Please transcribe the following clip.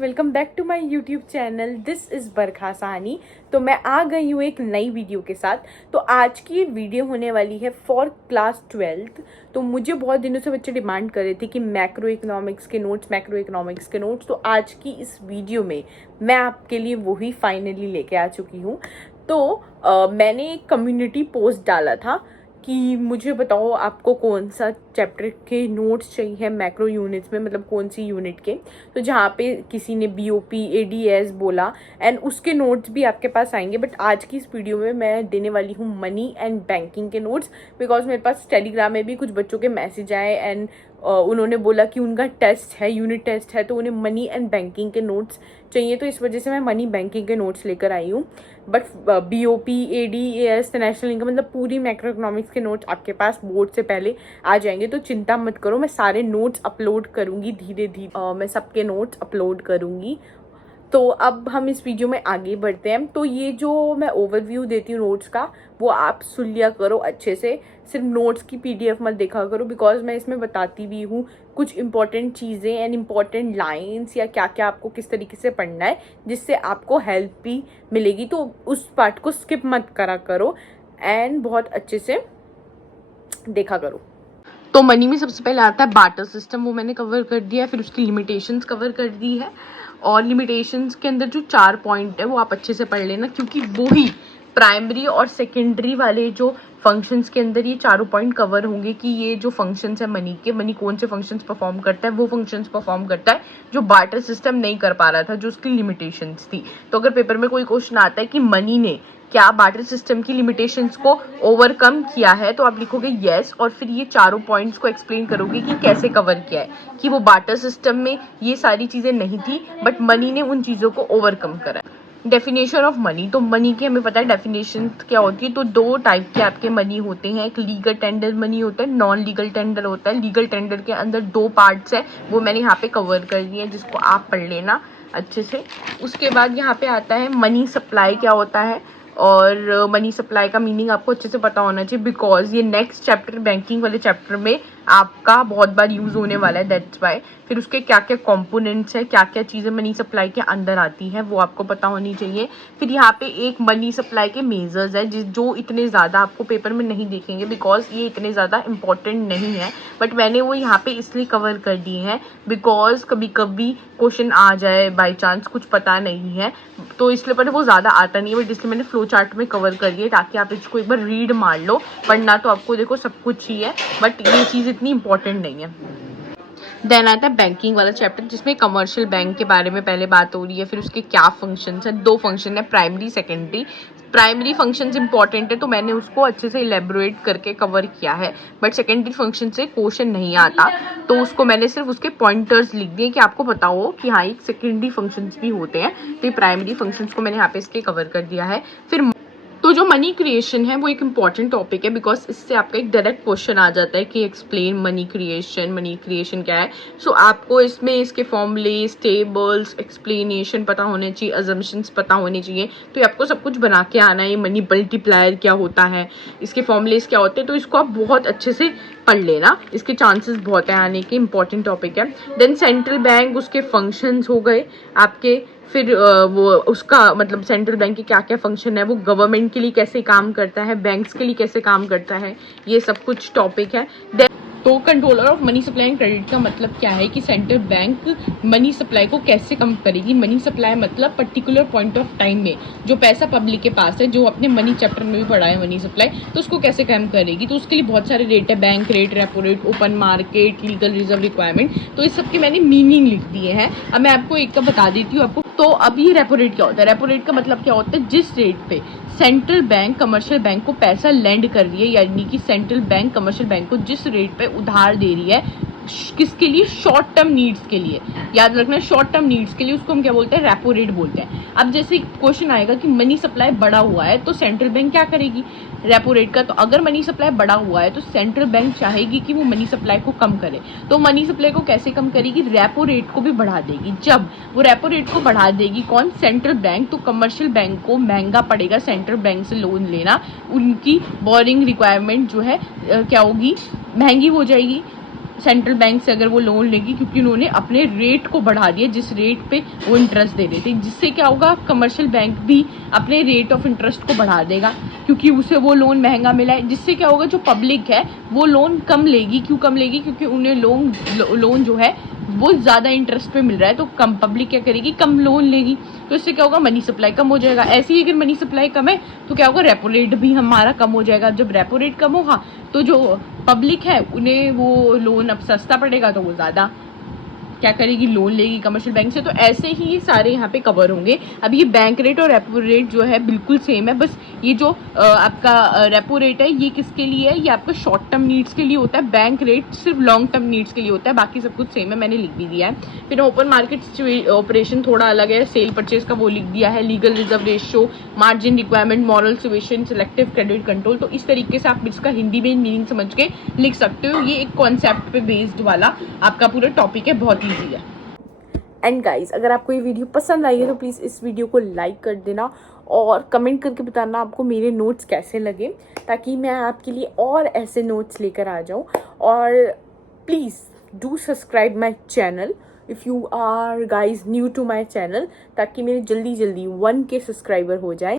Welcome back to my YouTube channel. This is Barkha Sahni. तो मैं आ गई हूँ एक नई वीडियो के साथ। तो आज की वीडियो होने वाली है फॉर क्लास 12th। तो मुझे बहुत दिनों से बच्चे डिमांड कर रहे थे कि मैक्रो इकोनॉमिक्स के नोट्स। तो आज की इस वीडियो में मैं आपके लिए वही फाइनली लेके आ चुकी हूँ। तो मैंने एक कम्युनिटी पोस्ट डाला था कि मुझे बताओ आपको कौन सा चैप्टर के नोट्स चाहिए मैक्रो यूनिट्स में, मतलब कौन सी यूनिट के। तो जहाँ पे किसी ने बीओपी एडीएस बोला एंड उसके नोट्स भी आपके पास आएंगे। बट आज की इस वीडियो में मैं देने वाली हूँ मनी एंड बैंकिंग के नोट्स, बिकॉज मेरे पास टेलीग्राम में भी कुछ बच्चों के मैसेज आए एंड उन्होंने बोला कि उनका टेस्ट है, यूनिट टेस्ट है, तो उन्हें मनी एंड बैंकिंग के नोट्स चाहिए। तो इस वजह से मैं मनी बैंकिंग के नोट्स लेकर आई हूँ। But BOP ADS national income मतलब पूरी मैक्रो इकोनॉमिक्स के नोट्स आपके पास बोर्ड से पहले आ जाएंगे। तो चिंता मत करो, मैं सारे नोट्स अपलोड करूँगी धीरे धीरे। मैं सबके नोट्स अपलोड करूँगी। तो अब हम इस वीडियो में आगे बढ़ते हैं। तो ये जो मैं ओवरव्यू देती हूँ नोट्स का, वो आप सुन लिया करो अच्छे से। सिर्फ नोट्स की पीडीएफ मत देखा करो, बिकॉज मैं इसमें बताती भी हूँ कुछ इंपॉर्टेंट चीज़ें एंड इंपॉर्टेंट लाइंस या क्या क्या आपको किस तरीके से पढ़ना है, जिससे आपको हेल्प भी मिलेगी। तो उस पार्ट को स्किप मत करा करो एंड बहुत अच्छे से देखा करो। तो मनी में सबसे पहले आता है बार्टर सिस्टम, वो मैंने कवर कर दिया है। फिर उसकी लिमिटेशंस कवर कर दी है, और लिमिटेशंस के अंदर जो 4 पॉइंट है वो आप अच्छे से पढ़ लेना, क्योंकि वो ही प्राइमरी और सेकेंडरी वाले जो फंक्शंस के अंदर ये चारों पॉइंट कवर होंगे कि ये जो फंक्शंस है मनी के, मनी कौन से फंक्शंस परफॉर्म करता है, वो फंक्शंस परफॉर्म करता है जो बार्टर सिस्टम नहीं कर पा रहा था, जो उसकी लिमिटेशंस थी। तो अगर पेपर में कोई क्वेश्चन आता है कि मनी ने क्या बार्टर सिस्टम की लिमिटेशंस को ओवरकम किया है, तो आप लिखोगे यस, और फिर ये चारों पॉइंट्स को एक्सप्लेन करोगे कि कैसे कवर किया है, कि वो बार्टर सिस्टम में ये सारी चीज़ें नहीं थी बट मनी ने उन चीज़ों को ओवरकम करा। डेफिनेशन ऑफ मनी, तो मनी की हमें पता है डेफिनेशन क्या होती है। तो 2 टाइप के आपके मनी होते हैं, एक लीगल टेंडर मनी होता है, नॉन लीगल टेंडर होता है। लीगल टेंडर के अंदर 2 पार्ट्स है, वो मैंने यहाँ पे कवर कर दिए हैं, जिसको आप पढ़ लेना अच्छे से। उसके बाद यहाँ पे आता है मनी सप्लाई क्या होता है, और मनी सप्लाई का मीनिंग आपको अच्छे से पता होना चाहिए, बिकॉज ये नेक्स्ट चैप्टर बैंकिंग वाले चैप्टर में आपका बहुत बार यूज होने वाला है, दैट्स वाई। फिर उसके क्या क्या कंपोनेंट्स है, क्या क्या चीज़ें मनी सप्लाई के अंदर आती हैं, वो आपको पता होनी चाहिए। फिर यहाँ पे एक मनी सप्लाई के मेजर्स है जो इतने ज़्यादा आपको पेपर में नहीं देखेंगे, बिकॉज ये इतने ज़्यादा इंपॉर्टेंट नहीं है, बट मैंने वो यहाँ पे इसलिए कवर कर दिए हैं बिकॉज कभी कभी क्वेश्चन आ जाए बाई चांस, कुछ पता नहीं है, तो इसलिए पर वो ज़्यादा आता नहीं है, बट इसलिए मैंने फ्लो चार्ट में कवर कर दिए ताकि आप इसको एक बार रीड मार लो। पढ़ना तो आपको देखो सब कुछ ही है, बट ये चीज़ इतनी इंपॉर्टेंट नहीं है। देन आता है बैंकिंग वाला चैप्टर, जिसमें कमर्शियल बैंक के बारे में पहले बात हो रही है। फिर उसके क्या फंक्शंस है, 2 फंक्शन है, primary secondary. Primary functions important है, तो मैंने उसको अच्छे से इलेबोरेट करके कवर किया है, बट सेकेंडरी फंक्शन से क्वेश्चन नहीं आता, तो उसको मैंने सिर्फ उसके पॉइंटर्स लिख दिए कि आपको पता हो कि हाँ एक सेकेंडरी फंक्शंस भी होते हैं। तो ये प्राइमरी फंक्शंस को मैंने यहाँ पे इसके कवर कर दिया है। फिर तो जो मनी क्रिएशन है वो एक इम्पॉर्टेंट टॉपिक है, बिकॉज इससे आपका एक डायरेक्ट क्वेश्चन आ जाता है कि एक्सप्लेन मनी क्रिएशन क्या है। सो आपको इसमें इसके फॉर्मूलेस, टेबल्स, एक्सप्लेनेशन पता होने चाहिए, अजम्पशंस पता होने चाहिए। तो ये आपको सब कुछ बना के आना है। मनी मल्टीप्लायर क्या होता है, इसके फॉर्मूलेस क्या होते हैं, तो इसको आप बहुत अच्छे से पढ़ लेना, इसके चांसेस बहुत है आने के, इंपॉर्टेंट टॉपिक है। देन सेंट्रल बैंक, उसके फंक्शंस हो गए आपके। फिर वो उसका मतलब सेंट्रल बैंक के क्या क्या फंक्शन है, वो गवर्नमेंट के लिए कैसे काम करता है, बैंक्स के लिए कैसे काम करता है, ये सब कुछ टॉपिक है। तो controller of money supply and credit का मतलब क्या है कि सेंट्रल बैंक मनी सप्लाई को कैसे कम करेगी। मनी सप्लाई मतलब पर्टिकुलर पॉइंट ऑफ टाइम में जो पैसा पब्लिक के पास है, जो अपने मनी चैप्टर में भी पढ़ा है मनी सप्लाई, तो उसको कैसे कम करेगी। तो उसके लिए बहुत सारे रेट है, bank rate, repo rate, open market, legal reserve requirement, तो इस सब के मैंने मीनिंग लिख दिए हैं। अब मैं आपको एक का बता देती हूँ आपको। तो अभी रेपो रेट क्या होता है, रेपो रेट का मतलब क्या होता है, जिस रेट पे सेंट्रल बैंक कमर्शियल बैंक को पैसा लेंड कर रही है, यानी कि सेंट्रल बैंक कमर्शियल बैंक को जिस रेट पे उधार दे रही है, किसके लिए, शॉर्ट टर्म नीड्स के लिए, याद रखना शॉर्ट टर्म नीड्स के लिए, उसको हम क्या बोलते हैं, रेपो रेट बोलते हैं। अब जैसे क्वेश्चन आएगा कि मनी सप्लाई बढ़ा हुआ है तो सेंट्रल बैंक क्या करेगी, रेपो रेट का। तो अगर मनी सप्लाई बढ़ा हुआ है तो सेंट्रल बैंक चाहेगी कि वो मनी सप्लाई को कम करे, तो मनी सप्लाई को कैसे कम करेगी, रेपो रेट को भी बढ़ा देगी। जब वो रेपो रेट को बढ़ा देगी कौन, सेंट्रल बैंक, तो कमर्शियल बैंक को महंगा पड़ेगा सेंट्रल बैंक से लोन लेना, उनकी बोरिंग रिक्वायरमेंट जो है क्या होगी, महंगी हो जाएगी। सेंट्रल बैंक से अगर वो लोन लेगी, क्योंकि उन्होंने अपने रेट को बढ़ा दिया जिस रेट पे वो इंटरेस्ट दे रहे थे, जिससे क्या होगा कमर्शियल बैंक भी अपने रेट ऑफ इंटरेस्ट को बढ़ा देगा क्योंकि उसे वो लोन महंगा मिला है, जिससे क्या होगा जो पब्लिक है वो लोन कम लेगी। क्यों कम लेगी? क्योंकि उन्हें लोन जो है वो ज़्यादा इंटरेस्ट पे मिल रहा है, तो कम पब्लिक क्या करेगी, कम लोन लेगी। तो इससे क्या होगा, मनी सप्लाई कम हो जाएगा। ऐसे ही अगर मनी सप्लाई कम है तो क्या होगा, रेपो रेट भी हमारा कम हो जाएगा। जब रेपो रेट कम होगा तो जो पब्लिक है उन्हें वो लोन अब सस्ता पड़ेगा, तो वो ज़्यादा क्या करेगी, लोन लेगी कमर्शियल बैंक से। तो ऐसे ही ये सारे यहाँ पे कवर होंगे। अब ये बैंक रेट और रेपो रेट जो है बिल्कुल सेम है, बस ये जो आपका रेपो रेट है ये किसके लिए है, ये आपका शॉर्ट टर्म नीड्स के लिए होता है। बैंक रेट सिर्फ लॉन्ग टर्म नीड्स के लिए होता है, बाकी सब कुछ सेम है, मैंने लिख भी दिया है। फिर ओपन मार्केट ऑपरेशन थोड़ा अलग है, सेल परचेज का वो लिख दिया है, legal reserve ratio, margin requirement, moral situation, selective credit control. तो इस तरीके से आप इसका हिंदी में मीनिंग समझ के लिख सकते हो। ये एक कॉन्सेप्ट पे बेस्ड वाला आपका पूरा टॉपिक है, बहुत ईजी है। एंड गाइज, अगर आपको ये वीडियो पसंद आई है तो प्लीज़ इस वीडियो को लाइक कर देना और कमेंट करके बताना आपको मेरे नोट्स कैसे लगे, ताकि मैं आपके लिए और ऐसे नोट्स लेकर आ जाऊँ। और please do subscribe my channel if you are guys new to my channel, ताकि मेरे जल्दी 1K सब्सक्राइबर हो जाए।